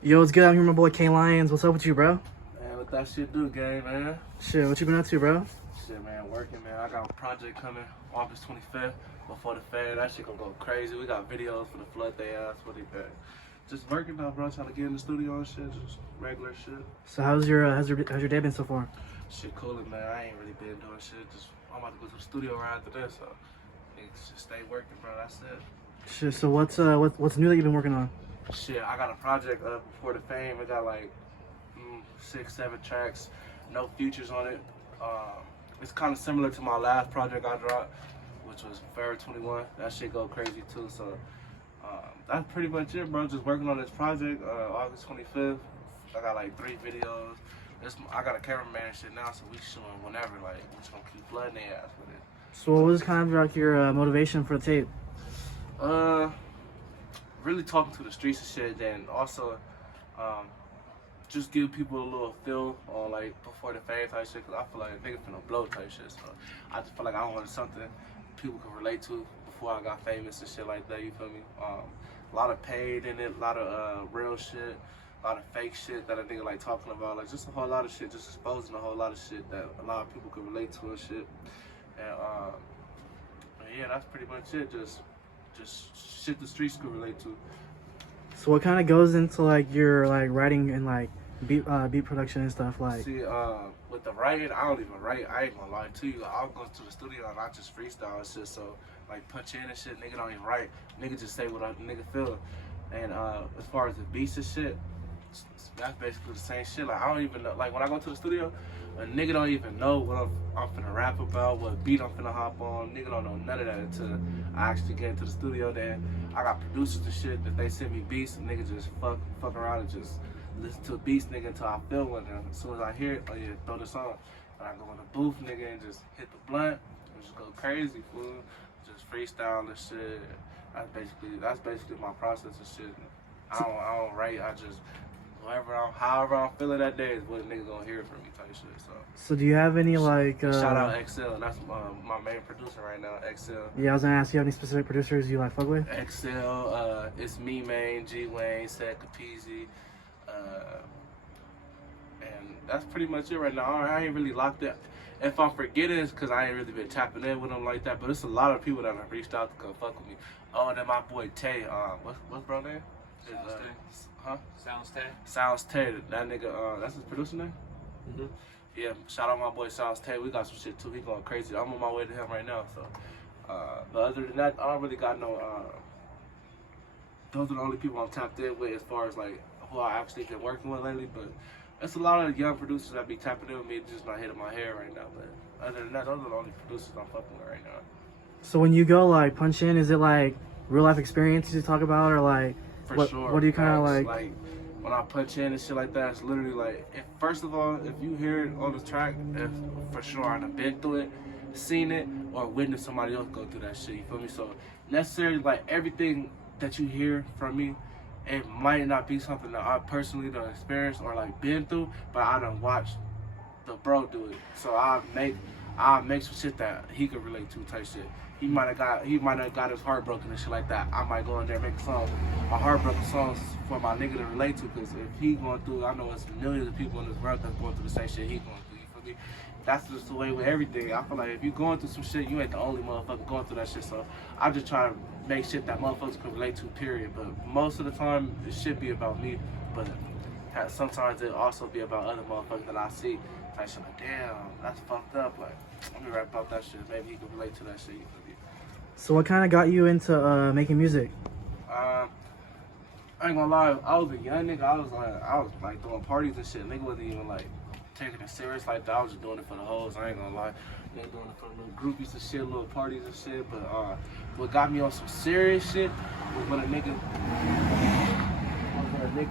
Yo, what's good? I'm here with my boy Kay.Lions. What's up with you, bro? Man, what that shit do, gang, man? Shit, what you been up to, bro? Shit, man, working, man. I got a project coming August 25th before the fair. That shit gonna go crazy. We got videos for the flood they ass, what they think. Just working now, bro. Trying to get in the studio and shit. Just regular shit. So how's your day been so far? Shit cooling, man. I ain't really been doing shit. Just I'm about to go to the studio right after this, so niggas just stay working, bro. That's it. Shit, so what's new that you've been working on? Shit, I got a project before the fame. It got like 6-7 tracks, no features on it. It's kind of similar to my last project I dropped, which was Forever 21. That shit go crazy too. So that's pretty much it, bro. Just working on this project. August 25th. I got like 3 videos. I got a cameraman and shit now, so we shooting whenever. Like we just gonna keep flooding their ass with it. So what was kind of like your motivation for the tape? Really talking to the streets and shit, then also just give people a little feel on like before the fame type shit, cause I feel like nigga finna blow type shit, so I just feel like I wanted something people could relate to before I got famous and shit like that, you feel me? A lot of paid in it, a lot of real shit, a lot of fake shit that a nigga like talking about, like just a whole lot of shit, just exposing a whole lot of shit that a lot of people could relate to and shit. And yeah, that's pretty much it, just shit the streets could relate to. So what kind of goes into like your like writing and like beat production and stuff like? See, with the writing, I don't even write. I ain't gonna lie to you. I'll go to the studio and I just freestyle and shit. So like punch in and shit, nigga don't even write. Nigga just say what a nigga feel. And as far as the beats and shit, that's basically the same shit. Like I don't even know. Like when I go to the studio, a nigga don't even know what I'm finna rap about, what beat I'm finna hop on. Nigga don't know none of that until I actually get into the studio. Then I got producers and shit that they send me beats, and nigga just fuck around and just listen to beats, nigga, until I feel one. And as soon as I hear it, oh yeah, throw this on. And I go in the booth, nigga, and just hit the blunt and just go crazy, fool. Just freestyle and shit. That's basically my process and shit. I don't write. I just however I'm feeling that day is what a nigga gonna hear from me type shit. So do you have any like shout out XL, that's my main producer right now, XL. Yeah, I was gonna ask, you have any specific producers you like fuck with? XL, it's me, man, G Wayne, Seth Capizzi, and that's pretty much it right now. I ain't really locked up. If I'm forgetting, it's because I ain't really been tapping in with them like that. But it's a lot of people that have reached out to come fuck with me. Oh, and then my boy Tay, what's bro name? Sounds Tay. That nigga, that's his producer name? Mm-hmm. Yeah, shout out my boy Sounds Tay. We got some shit too. He going crazy. I'm on my way to him right now. So, but other than that, I don't really got no. Those are the only people I'm tapped in with as far as like who I actually been working with lately. But it's a lot of young producers that be tapping in with me. It's just not hitting my hair right now. But other than that, those are the only producers I'm fucking with right now. So when you go like punch in, is it like real life experiences you talk about, or like? For sure. What do you kind of like? Like when I punch in and shit like that, it's literally like, first of all, if you hear it on the track, for sure I've been through it, seen it, or witnessed somebody else go through that shit. You feel me? So necessarily, like everything that you hear from me, it might not be something that I personally done experienced or like been through, but I done watched the bro do it. So I make some shit that he could relate to type shit. He might have got his heart broken and shit like that. I might go in there and make a song, a heartbroken songs for my nigga to relate to, because if he going through, I know it's millions of people in this world that's going through the same shit he going through, you feel me? That's just the way with everything. I feel like if you going through some shit, you ain't the only motherfucker going through that shit. So I just try to make shit that motherfuckers can relate to, period. But most of the time, it should be about me, but sometimes it also be about other motherfuckers that I see. Like shit like, damn, that's fucked up. Like, let me rap about that shit. Maybe he can relate to that shit, you feel me? So what kind of got you into making music? I ain't gonna lie, I was a young nigga. I was like throwing parties and shit. Nigga wasn't even like taking it serious like that. I was just doing it for the hoes. I ain't gonna lie. Nigga doing it for little groupies and shit, little parties and shit. But what got me on some serious shit was when a nigga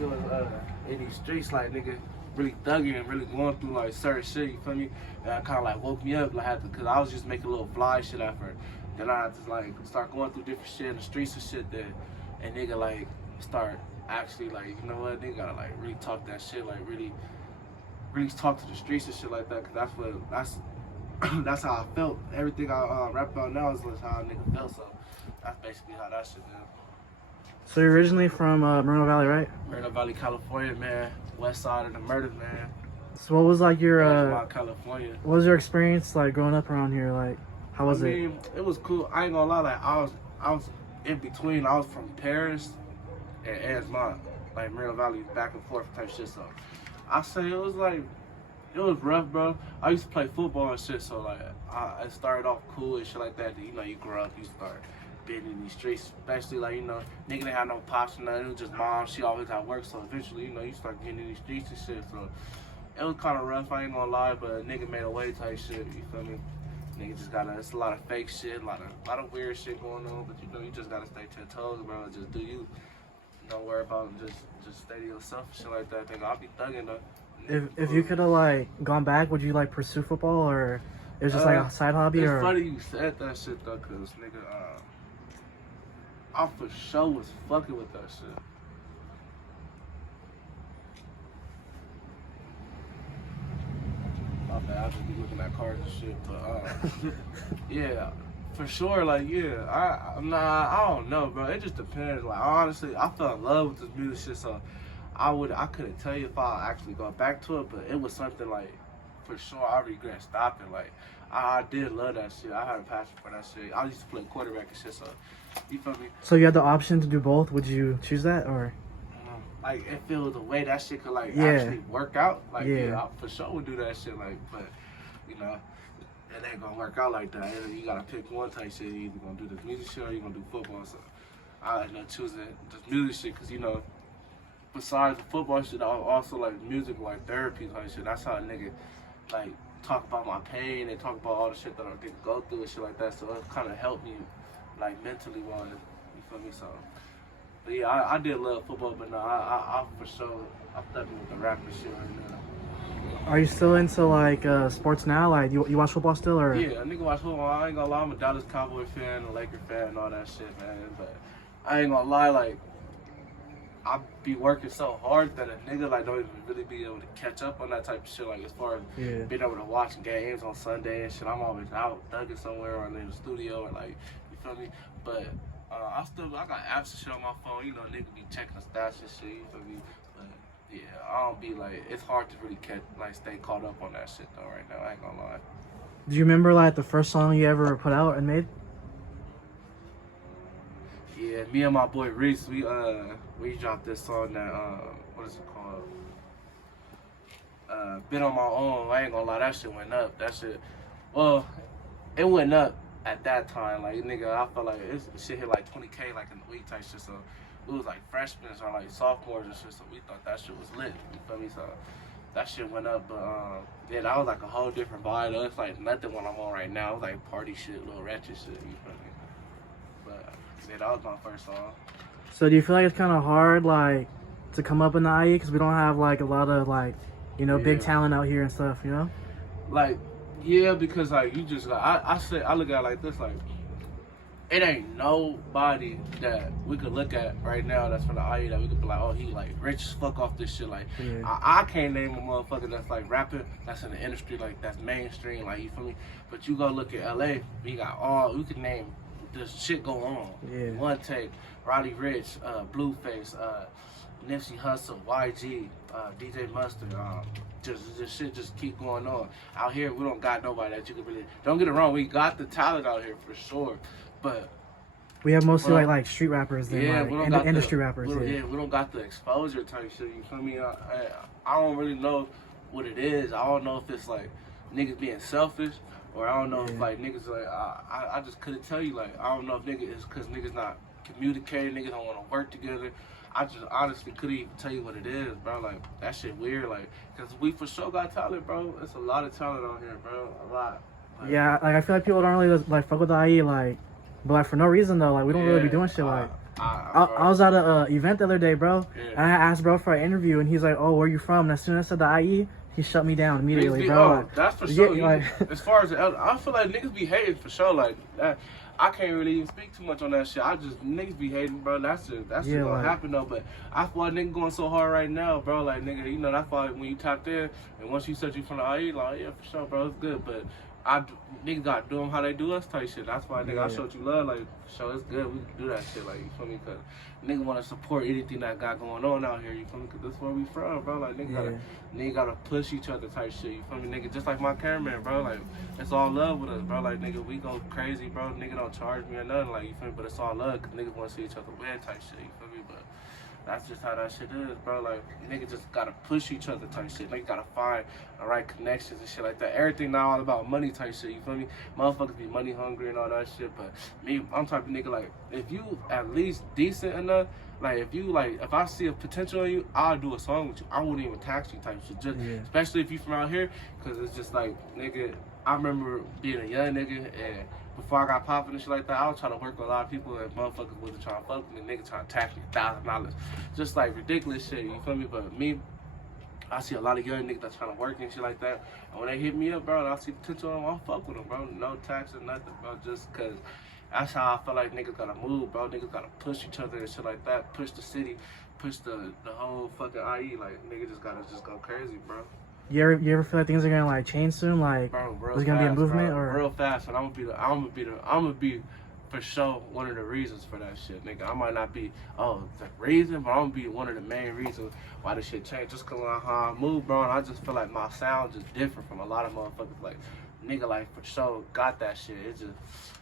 was in these streets, like nigga really thugging and really going through like certain shit. You feel me? And that kind of like woke me up, like cause I was just making little fly shit at first. Then I just like start going through different shit in the streets and shit that, and nigga like start actually like, you know what, nigga gotta like really talk that shit, like really talk to the streets and shit like that, cause that's how I felt. Everything I rap about now is how a nigga felt, so that's basically how that shit is. So you're originally from Moreno Valley, right? Moreno Valley, California, man. West side of the murder, man. So what was like your California. what was your experience like growing up around here? Like, how was I mean, it was cool. I ain't gonna lie, like I was in between. I was from Paris and Ansemont, like Moreno Valley, back and forth type shit. So I say it was like it was rough, bro. I used to play football and shit, so like I started off cool and shit like that. You know, you grow up, you start being in these streets, especially like, you know, nigga didn't have no pops or nothing. It was just mom. She always had work, so eventually, you know, you start getting in these streets and shit. So it was kind of rough. I ain't gonna lie, but a nigga made a way type shit. You feel me? Nigga just gotta. It's a lot of fake shit, a lot of weird shit going on. But you know, you just gotta stay 10 toes, bro. Just do you. Don't worry about it. Just stay to yourself and shit like that. Nigga, I'll be thugging though. if you could have like gone back, would you like pursue football, or it was just like a side hobby? It's Or funny you said that shit though, cause nigga, I for sure was fucking with that shit. My bad, I just be looking at cars and shit, but yeah, for sure, like yeah, I don't know, bro. It just depends. Like honestly, I fell in love with this music shit, so I couldn't tell you if I'll actually go back to it, but it was something like for sure I regret stopping. Like I did love that shit. I had a passion for that shit. I used to play quarterback and shit, so you feel me? so you had the option to do both. Would you choose that, or? Like if it was the way that shit could like Yeah. actually work out, like Yeah. I for sure would do that shit. Like, but you know, it ain't gonna work out like that. You gotta pick one type shit. You either gonna do this music shit or you gonna do football. So I ended up choosing this music shit because you know, besides the football shit, I also like music, like therapy type shit. That's how a nigga like talk about my pain and talk about all the shit that I didn't go through and shit like that. So it kind of helped me like mentally wise. You feel me? So. But yeah, I did love football, but no, I for sure, I'm thugging with the rapper shit right now. Are you still into like sports now? Like you watch football still, or? Yeah, a nigga watch football. I ain't gonna lie, I'm a Dallas Cowboy fan, a Laker fan, and all that shit, man. But I ain't gonna lie, like I be working so hard that a nigga like don't even really be able to catch up on that type of shit. Like as far as being able to watch games on Sunday and shit, I'm always out thugging somewhere or in the studio or like, you feel me? But I got apps and shit on my phone, you know, nigga be checking the stats and shit, you feel me? But yeah, I don't be like, it's hard to really stay caught up on that shit though right now, I ain't gonna lie. Do you remember like the first song you ever put out and made? Yeah, me and my boy Reese, we dropped this song that, what is it called? Been on my own, I ain't gonna lie, that shit went up, well, it went up at that time, like nigga, I felt like shit hit like 20K like in a week type shit. So it was like freshmen or like sophomores and shit. So we thought that shit was lit. You feel me? So that shit went up. But yeah, that was like a whole different vibe. Though. It's like nothing what I'm on right now. It was like party shit, little ratchet shit. You feel me? But yeah, that was my first song. So do you feel like it's kind of hard like to come up in the IE because we don't have like a lot of like, you know, big talent out here and stuff, you know? Like. Yeah, because like you just like I look at it like this, like it ain't nobody that we could look at right now that's from the IE that we could be like, oh, he like rich as fuck off this shit. Like I can't name a motherfucker that's like rapping that's in the industry like that's mainstream, like you feel me? But you go look at LA, we could name this shit go on. Yeah. One Take, Roddy Ricch, Blueface, Nipsey Hussle, YG, DJ Mustard, this shit just keep going on. Out here, we don't got nobody that you can really. Don't get it wrong, we got the talent out here for sure, but we have mostly like street rappers than like we don't got industry rappers. We don't got the exposure type shit. You feel me? I don't really know what it is. I don't know if it's like niggas being selfish, or I don't know if like niggas like I just couldn't tell you. Like I don't know if niggas is because niggas not communicating. Niggas don't want to work together. I just honestly couldn't even tell you what it is, bro. Like, that shit weird, like, because we for sure got talent, bro. It's a lot of talent out here, bro. A lot. Like, yeah, like, I feel like people don't really, like, fuck with the IE, like, but, like, for no reason, though. Like, we don't really be doing shit, like. I was at an event the other day, bro, and I asked bro for an interview, and he's like, oh, where you from? And as soon as I said the IE, he shut me down immediately, bro. Like, that's for sure. As far as I feel like niggas be hating for sure, like, that. I can't really even speak too much on that shit. Niggas be hating, bro. That's just gonna happen though. But I feel like nigga going so hard right now, bro. Like nigga, you know that's why when you tapped in and once you said you from the IE, like yeah, for sure, bro, it's good. But niggas gotta do them how they do us type shit. That's why, nigga, I showed you love. Like, show it's good. We can do that shit. Like, you feel me? Cause nigga wanna support anything that got going on out here. You feel me? Cause that's where we from, bro. Like, nigga gotta push each other type shit. You feel me, nigga? Just like my cameraman, bro. Like, it's all love with us, bro. Like, nigga, we go crazy, bro. Nigga don't charge me or nothing. Like, you feel me? But it's all love. Cause niggas wanna see each other win type shit. You feel me? But that's just how that shit is, bro. Like, niggas just gotta push each other type shit. Niggas gotta find the right connections and shit like that. Everything not all about money type shit, you feel me? Motherfuckers be money hungry and all that shit, but me, I'm type of nigga, like, if you at least decent enough, like, if I see a potential in you, I'll do a song with you. I wouldn't even tax you type shit, just, especially if you from out here, because it's just like, nigga, I remember being a young nigga, and before I got popping and shit like that, I was trying to work with a lot of people, and motherfuckers wasn't trying to fuck with me. Niggas trying to tax me $1,000. Just like ridiculous shit, you feel me? But me, I see a lot of young niggas that's trying to work and shit like that. And when they hit me up, bro, and I see potential in them, I'll fuck with them, bro. No tax or nothing, bro. Just cause that's how I feel like niggas gotta move, bro. Niggas gotta push each other and shit like that. Push the city, push the whole fucking IE. Like, niggas just gotta go crazy, bro. You ever feel like things are gonna like change soon? Like, bro, there's gonna be a movement, bro, or real fast? And I'm gonna be for sure one of the reasons for that shit, nigga. I might not be the reason, but I'm gonna be one of the main reasons why this shit changed. Just cause of how I move, bro. And I just feel like my sound just different from a lot of motherfuckers. Like, nigga, like, for sure got that shit. It just,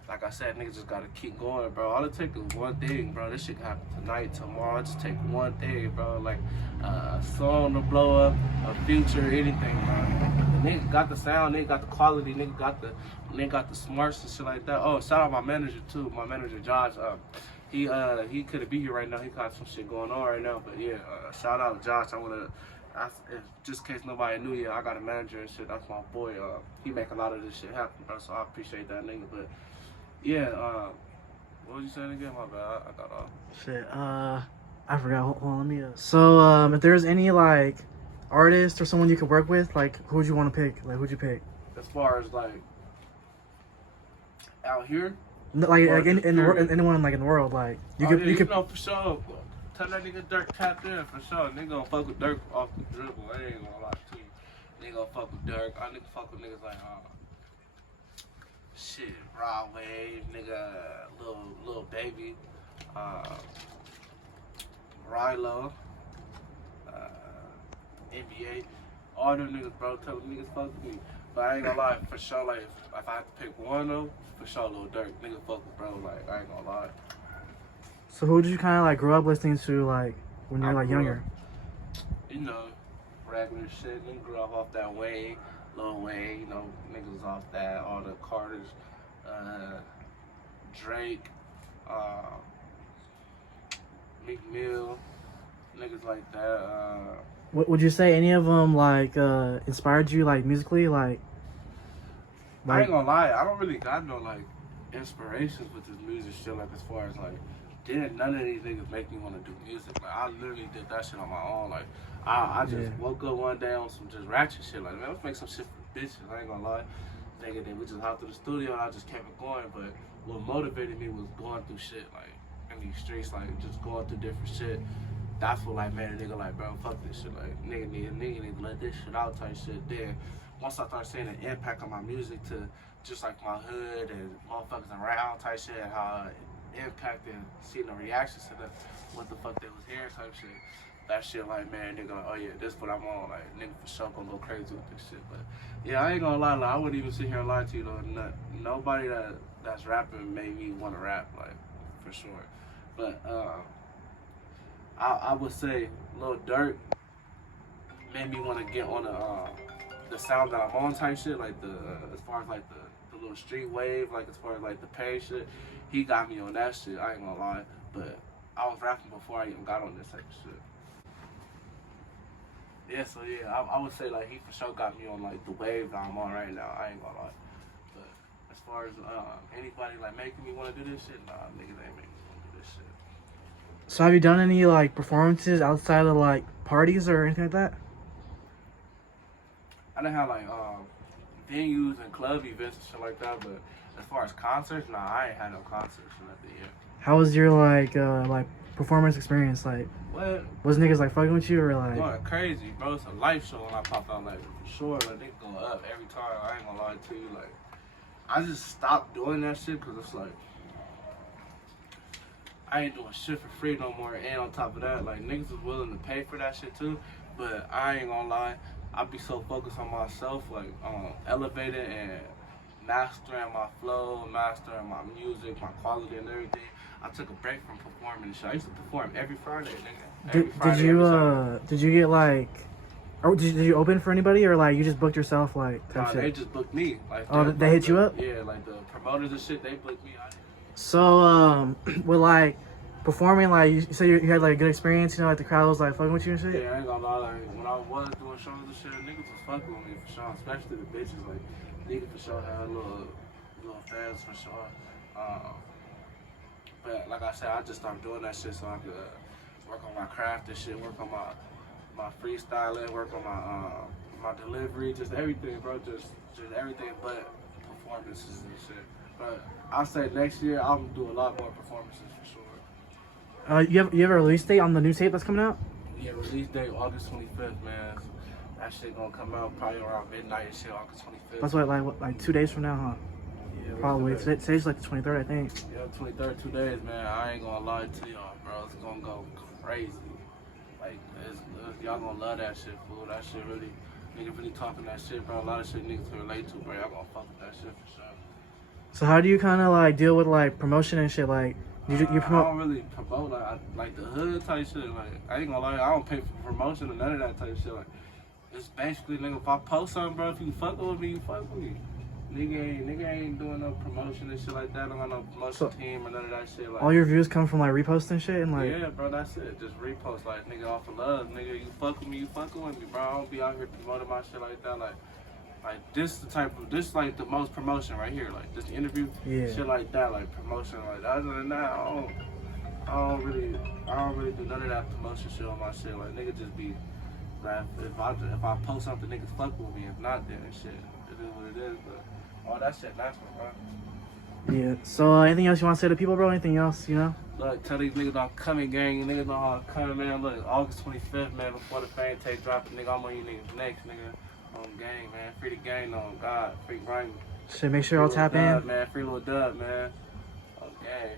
like I said, niggas just gotta keep going, bro. All it takes is one thing, bro. This shit can happen tonight, tomorrow. It just take one thing, bro. Like a song to blow up, a feature, anything, bro. The nigga got the sound, nigga got the quality, nigga got the smarts and shit like that. Oh, shout out my manager too, my manager Josh. He couldn't be here right now. He got some shit going on right now. But yeah, shout out Josh. Just in case nobody knew yet, I got a manager and shit. That's my boy. He make a lot of this shit happen, bro. So I appreciate that nigga. But yeah, what was you saying again? My bad. I got off. Shit, I forgot. Hold on, let me. So, if there's any like artist or someone you could work with, like, who would you want to pick? Like, who'd you pick? As far as like out here, like anyone like in the world, like you could know for sure. Tell that nigga Dirk tapped in for sure. Nigga gonna fuck with Dirk off the dribble. I ain't gonna lie to you. Nigga gonna fuck with Dirk. I nigga fuck with niggas like shit, Raw Wave, nigga, little baby, Rilo, NBA, all them niggas, bro. Tell them niggas fuck with me. But I ain't gonna lie, for sure, like, if I have to pick one though, for sure, Lil Durk, nigga fuck with, bro. Like, I ain't gonna lie. So who did you kind of like grow up listening to, like, when you were like younger? You know, regular shit. Nigga grew up off that Wayne, Lil Wayne. You know, niggas was off that. All the Carters, Drake, Meek Mill, niggas like that. Would you say any of them like inspired you, like, musically, like? I ain't gonna lie, I don't really got no like inspirations with this music shit. Like, as far as like, none of these niggas make me want to do music. Like, I literally did that shit on my own. Like, I just woke up one day on some just ratchet shit. Like, man, let's make some shit for bitches. I ain't gonna lie. Nigga, then we just hopped to the studio and I just kept it going. But what motivated me was going through shit, like, in these streets, like, just going through different shit. That's what, like, made a nigga like, bro, fuck this shit. Like, nigga need to let this shit out type shit. Then once I started seeing the impact of my music to just like my hood and motherfuckers around type shit, and how it impacted, seeing the reactions to what the fuck they was hearing type shit. That shit, like, man, nigga, like, oh yeah, this what I'm on. Like, nigga for sure gonna go crazy with this shit. But yeah, I ain't gonna lie, like, I wouldn't even sit here and lie to you though. Nobody that's rapping made me want to rap, like, for sure. But I would say Lil Durk made me want to get on the sound that I'm on type shit, like as far as like the little street wave, like as far as like the pain shit. He got me on that shit, I ain't gonna lie. But I was rapping before I even got on this type of shit. Yeah, so yeah, I would say like he for sure got me on like the wave that I'm on right now, I ain't gonna lie. But as far as anybody like making me want to do this shit, nah, niggas ain't making me want to do this shit. So have you done any like performances outside of like parties or anything like that? I done had like venues and club events and shit like that, but as far as concerts, nah, I ain't had no concerts or nothing yet. How was your like performance experience? Like, what? Was niggas like fucking with you or like? Going crazy, bro. It's a life show when I pop out, like, for sure. Like, they go up every time. I ain't gonna lie to you, like, I just stopped doing that shit because it's like, I ain't doing shit for free no more. And on top of that, like, niggas is willing to pay for that shit too. But I ain't gonna lie, I be so focused on myself, like, elevating and mastering my flow, mastering my music, my quality and everything. I took a break from performing and shit. I used to perform every Friday, nigga. Every Friday, every Saturday. Did you get like, or did you open for anybody, or like you just booked yourself, like type Nah, shit? they just booked me. Like, oh, they hit you up? Yeah, like the promoters and shit, they booked me. So with like performing, like you said you had like a good experience, you know, like the crowd was like fucking with you and shit. Yeah, I ain't gonna lie, like when I was doing shows and shit, niggas was fucking with me for sure, especially the bitches. Like, niggas for sure had a little fans for sure. But like I said, I just started doing that shit so I could work on my craft and shit, work on my freestyling, work on my delivery, just everything, bro. Just everything but performances and shit. But I'll say next year I'm gonna do a lot more performances for sure. You have a release date on the new tape that's coming out? Yeah, release date August 25th, man. That shit gonna come out probably around midnight and shit, August 25th. That's what, like 2 days from now, huh? Yeah, probably. Today's like the 23rd, I think. Yeah, 23rd, 2 days, man. I ain't gonna lie to y'all, bro. It's gonna go crazy. Like, y'all gonna love that shit, fool. That shit really, nigga really talking that shit, bro. A lot of shit niggas can relate to, bro. Y'all gonna fuck with that shit for sure. So how do you kind of like deal with like promotion and shit? Like, you promote? I don't really promote like the hood type shit. Like, I ain't gonna lie, I don't pay for promotion or none of that type of shit. Like, it's basically, nigga, if I post something, bro, if you fuck with me, you fuck with me. Nigga ain't doing no promotion and shit like that. I don't got no promotion team or none of that shit. Like, all your views come from like reposting shit and like. Yeah, bro, that's it. Just repost, like, nigga, off of love, nigga. You fuck with me, you fucking with me, bro. I don't be out here promoting my shit like that. Like this like the most promotion right here. Like this interview, shit like that, like promotion. Like other than that, I don't really do none of that promotion shit on my shit. Like, nigga just be like, if I post something, niggas fuck with me. If not, then shit, it is what it is. But all that shit natural, bro. Yeah. So anything else you want to say to people, bro? Anything else, you know? Look, tell these niggas don't come in, gang. You niggas know how I'm coming, man. Look, August 25th, man, before the fame tape dropping, nigga, I'm on you niggas next, nigga. On gang, man. Free the gang, on God. Free grinding. Shit, make sure y'all tap in. Man, free little dub, man. On gang.